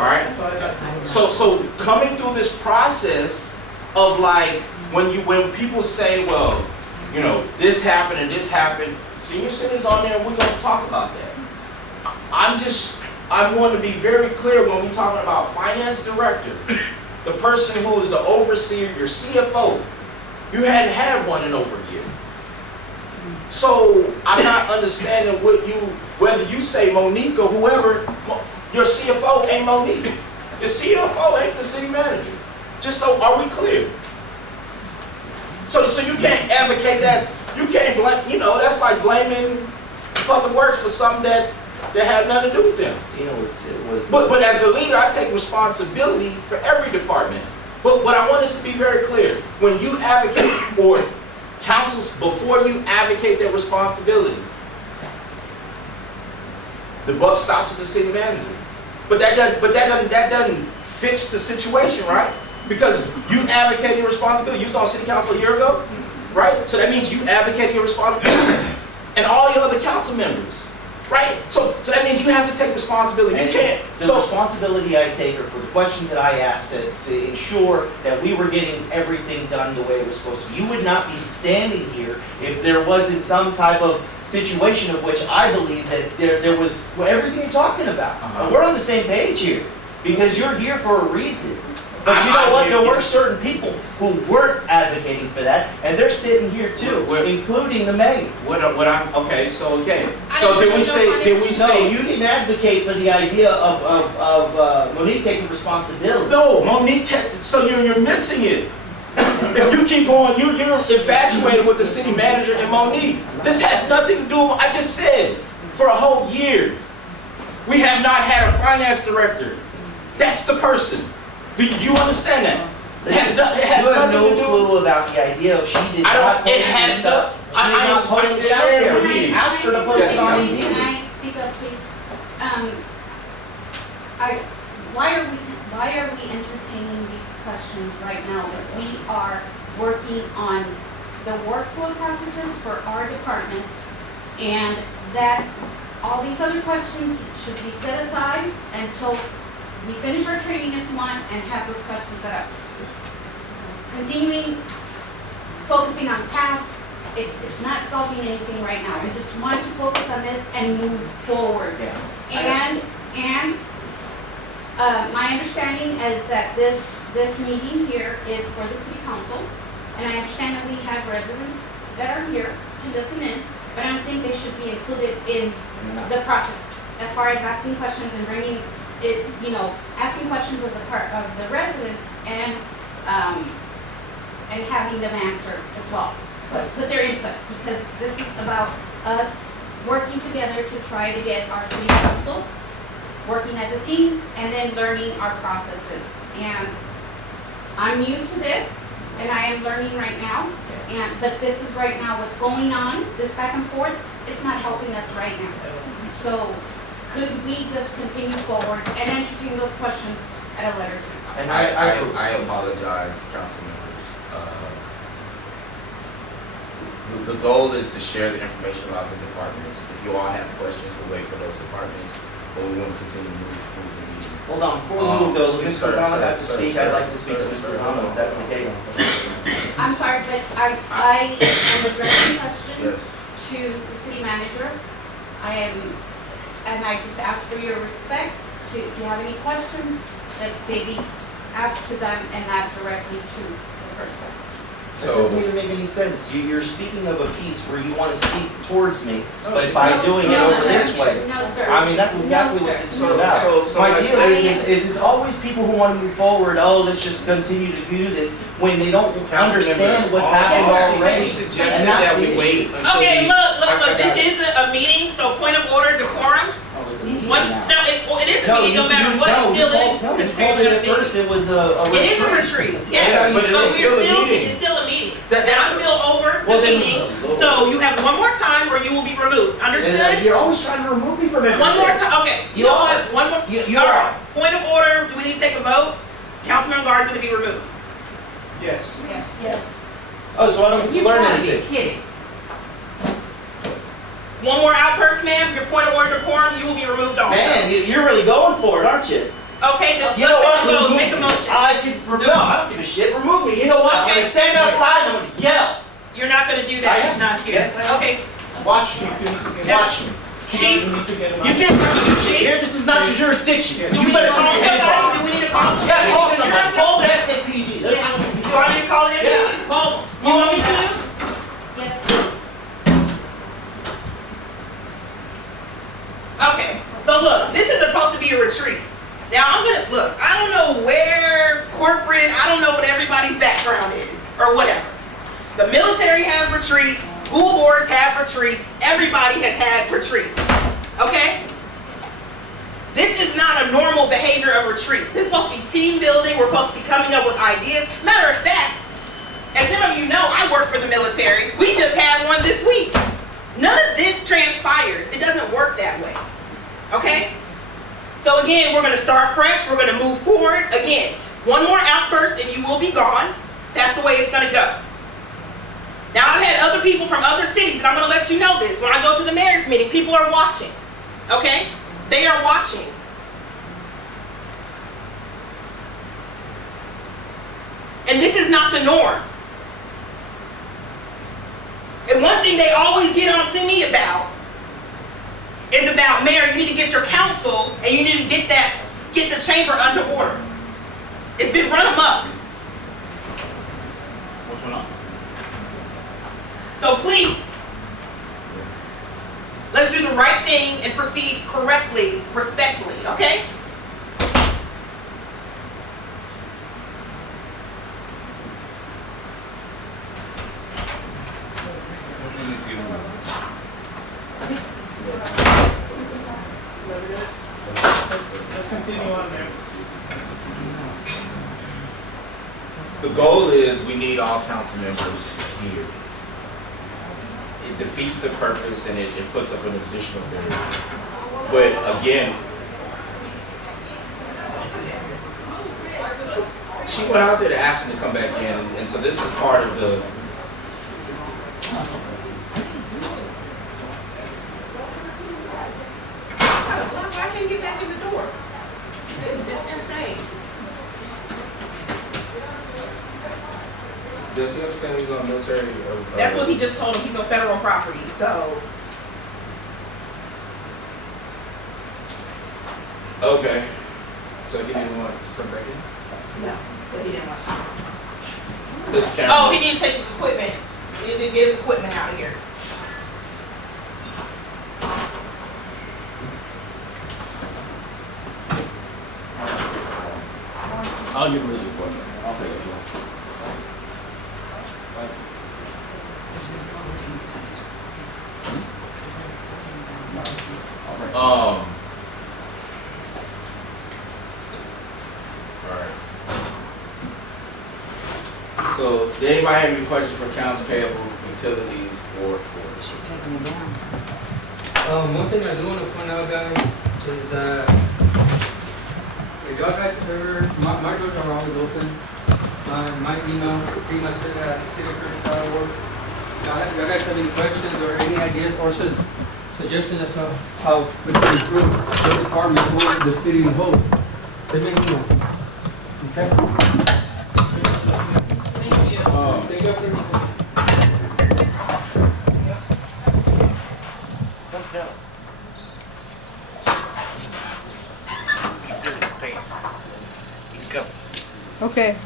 All right. So coming through this process of like when people say, well, you know, this happened and this happened, senior center's on there, and we're going to talk about that. I want to be very clear when we're talking about finance director, the person who is the overseer, your CFO. You hadn't had one in over a year. So I'm not understanding whether you say Monique or whoever, your CFO ain't Monique. Your CFO ain't the city manager. Just so, are we clear? So you can't advocate that. You can't blame, you know, that's like blaming Public Works for something that had nothing to do with them. You know, it was but as a leader, I take responsibility for every department. But what I want us to be very clear, when you advocate, or councils, before you advocate their responsibility, the buck stops with the city manager. But that doesn't fix the situation, right? Because you advocated your responsibility. You was on city council a year ago, right? So that means you advocated your responsibility. And all your other council members. Right? So that means you have to take responsibility. You can't. The responsibility I take are for the questions that I asked to ensure that we were getting everything done the way it was supposed to. You would not be standing here if there wasn't some type of situation of which I believe that there was everything you're talking about. And we're on the same page here because you're here for a reason. But you know what? There were certain people who weren't advocating for that, and they're sitting here too, including the mayor. Okay, so again, so did we say? No, you didn't advocate for the idea of Monique taking responsibility. No, Monique. So you're missing it. If you keep going, you're infatuated with the city manager and Monique. This has nothing to do with. I just said for a whole year, we have not had a finance director. That's the person. Do you understand that? It has nothing to do. No clue about the idea of she did not post it has stuff. I'm sharing with you. Ask her to post it on Indeed. Can I speak up, please? Why are we entertaining these questions right now if we are working on the workflow processes for our departments, and that all these other questions should be set aside until we finish our training if you want and have those questions set up. Continuing, focusing on past, it's not solving anything right now. We just want to focus on this and move forward. Yeah. And my understanding is that this meeting here is for the city council, and I understand that we have residents that are here to listen in, but I don't think they should be included in the process as far as asking questions and bringing it, you know, asking questions of the residents and having them answer as well, put their input, because this is about us working together to try to get our city council working as a team and then learning our processes. And I'm new to this, and I am learning right now. But this is right now what's going on. This back and forth, it's not helping us right now. So could we just continue forward and entertain those questions at a later time? And I apologize, council members. The goal is to share the information about the departments. If you all have questions, we'll wait for those departments, but we want to continue to move the meeting. Hold on, before we move those, Ms. Lozano got to speak. I'd like to speak to Ms. Lozano if that's the case. I'm sorry, but I am addressing questions to the city manager. And I just ask for your respect if you have any questions, that they be asked to them and not directly to the person. That doesn't even make any sense. You're speaking of a piece where you want to speak towards me, but by doing it over this way. No, sir. I mean, that's exactly what this is about. So My deal is it's always people who want to move forward, oh, let's just continue to do this, when they don't understand what's happening already. She suggested that we wait until Okay, look, this is a meeting, so point of order, decorum. Oh, it's a meeting now. No, it is a meeting, no matter what, it still is. No, you called it at first, it was a retreat. It is a retreat, yes. Yeah, but So it's still a meeting. It's still a meeting. That's I'm still over the meeting, so you have one more time or you will be removed, understood? You're always trying to remove me from everything. One more time, okay, you know what, one more. You All are. right. Point of order, do we need to take a vote? Councilman Garza to be removed. Yes. Yes. Oh, so I don't get to learn anything. Kidding. One more outburst, ma'am, your point of order decorum, you will be removed also. Man, you're really going for it, aren't you? Okay, then You know what? let's Remove make a me. motion. I don't give a shit. Remove me. You know what? I'm Okay. gonna stand outside and I'm gonna yell. You're not gonna do I that. am. It's not here. Yes, I am. Okay. Watch me. Watch me. Chief, You can't here. This is not your jurisdiction. do You we better need to call call your head somebody? Do bar. we need to call somebody? Yeah, call somebody. Call the SAPD. You want me to call it? Yeah. Call. You want me to? Yes, please. Okay. So look, this is supposed to be a retreat. Now I'm gonna look. I don't know where corporate. I don't know what everybody's background is or whatever. The military has retreats. School boards have retreats. Everybody has had retreats. Okay? This is not a normal behavior of retreat. This is supposed to be team building. We're supposed to be coming up with ideas. Matter of fact, as some of you know, I work for the military. We just had one this week. None of this transpires. It doesn't work that way. Okay? So again, we're going to start fresh. We're going to move forward. Again, one more outburst and you will be gone. That's the way it's going to go. Now, I've had other people from other cities, and I'm going to let you know this. When I go to the mayor's meeting, people are watching. Okay? They are watching. And this is not the norm. And one thing they always get on to me about is about, Mayor, you need to get your council and you need to get the chamber under order. It's been run amok. What's going on? So please, let's do the right thing and proceed correctly, respectfully, okay? The goal is we need all council members here. It defeats the purpose and it puts up an additional barrier. But again, she went out there to ask him to come back in, and so this is part of the. Why can't you get back in the door? It's insane. Does he understand he's on military? That's what he just told him. He's on federal property, so. Okay. So he didn't want to come back in? No, so he didn't want to. This camera. Oh, he didn't take his equipment. He didn't get his equipment out of here. I'll give him his equipment. I'll take it. Alright. So, did anybody have any questions for accounts payable, utilities, or for? She's taking it down. One thing I do want to point out, guys, is that if y'all guys ever, my doors are always open. My email, city@citycircus.org. Y'all guys have any questions or any ideas or suggestions as to how we can improve the department or the city in whole? Send me an email. Okay? Thank you. Thank you very much. He's coming. Okay.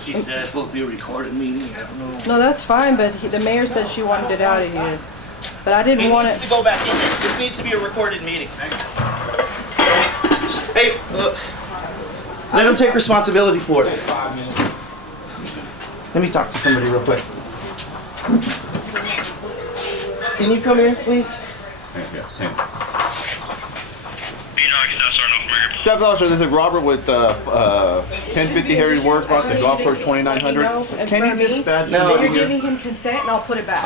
She said it's supposed to be a recorded meeting. I don't know. No, that's fine, but the mayor said she wanted it out of here. But I didn't want needs it. to go back in there. This needs to be a recorded meeting. Hey, let him take responsibility for it. 5 minutes. Let me talk to somebody real quick. Can you come here, please? Staff Officer, this is Robert with 1050 Harry Work, brought the golf course 2900. Can you dispatch No. somebody You're here? giving him consent, and I'll put it back.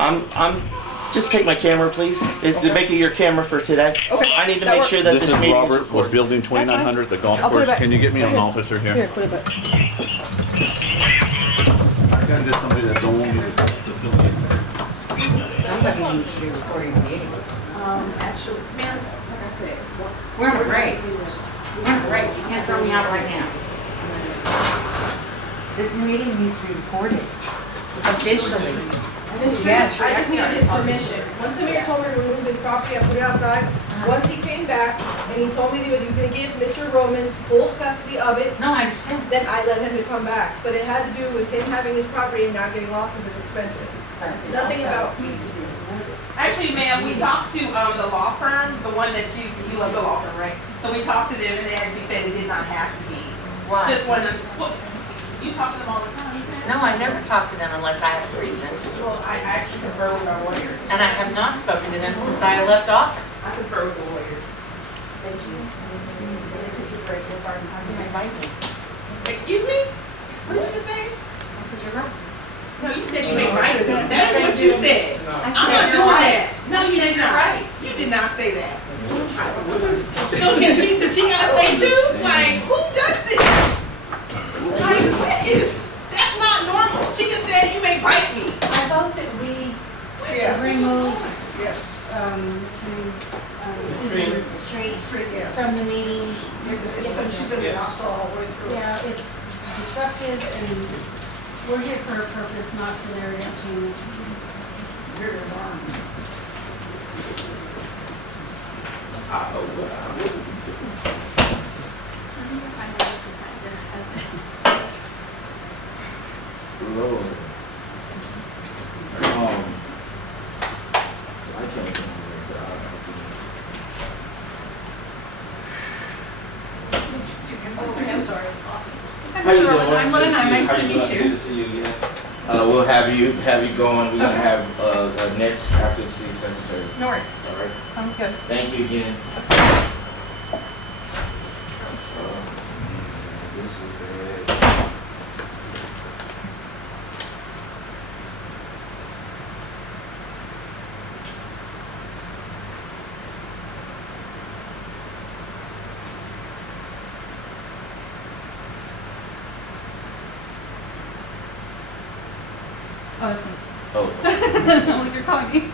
Just take my camera, please. To make it your camera for today. Okay, I need to that make sure works. that This this is meeting is Robert with recorded. Building 2900, the golf I'll put it course. back. Can you get me an Here. officer here? Here, put it back. I got just somebody that don't want me to facilitate. Somebody needs to be recording the meeting. Actually, man, like I said, We're on a break. Right, you can't throw me out right now. This meeting needs to be recorded officially. Yes. I just needed his permission. Once the mayor told me to remove his property, I put it outside. Once he came back and he told me that he was gonna give Mr. Romans full custody of it, No, I understand. then I let him to come back. But it had to do with him having his property and not getting off because it's expensive. Nothing about. Actually, ma'am, we talked to the law firm, the one that you love the law firm, right? So we talked to them and they actually said it did not have to be. Why? Just one of, well, you talk to them all the time. No, I never talk to them unless I have a reason. Well, I actually confer with our lawyers. And I have not spoken to them since I left office. I confer with the lawyers. Thank you. You may bite me. Excuse me? What did you just say? I said you're right. No, you said you may write me. That's what you said. I I'm said not you're doing right. that. No, I you said did you're not. right. You did not say that. So does she gotta stay too? Like, who does this? Like, that's not normal. She just said you may bite me. I vote that we Yes. remove, Yes. Susan Street from the meeting. She's been hostile all the way through. Yeah, it's disruptive and we're here for a purpose, not for their entertainment. You're the one. Lord. I can't come I'm sorry. How you doing? I'm Lynn, nice How to you meet doing? you. Good to see you again. We'll have you going. We're gonna have next after the city secretary. Norris. All right. Sounds good. Thank you again. This is bad. Oh, that's me. Oh. You're calling me.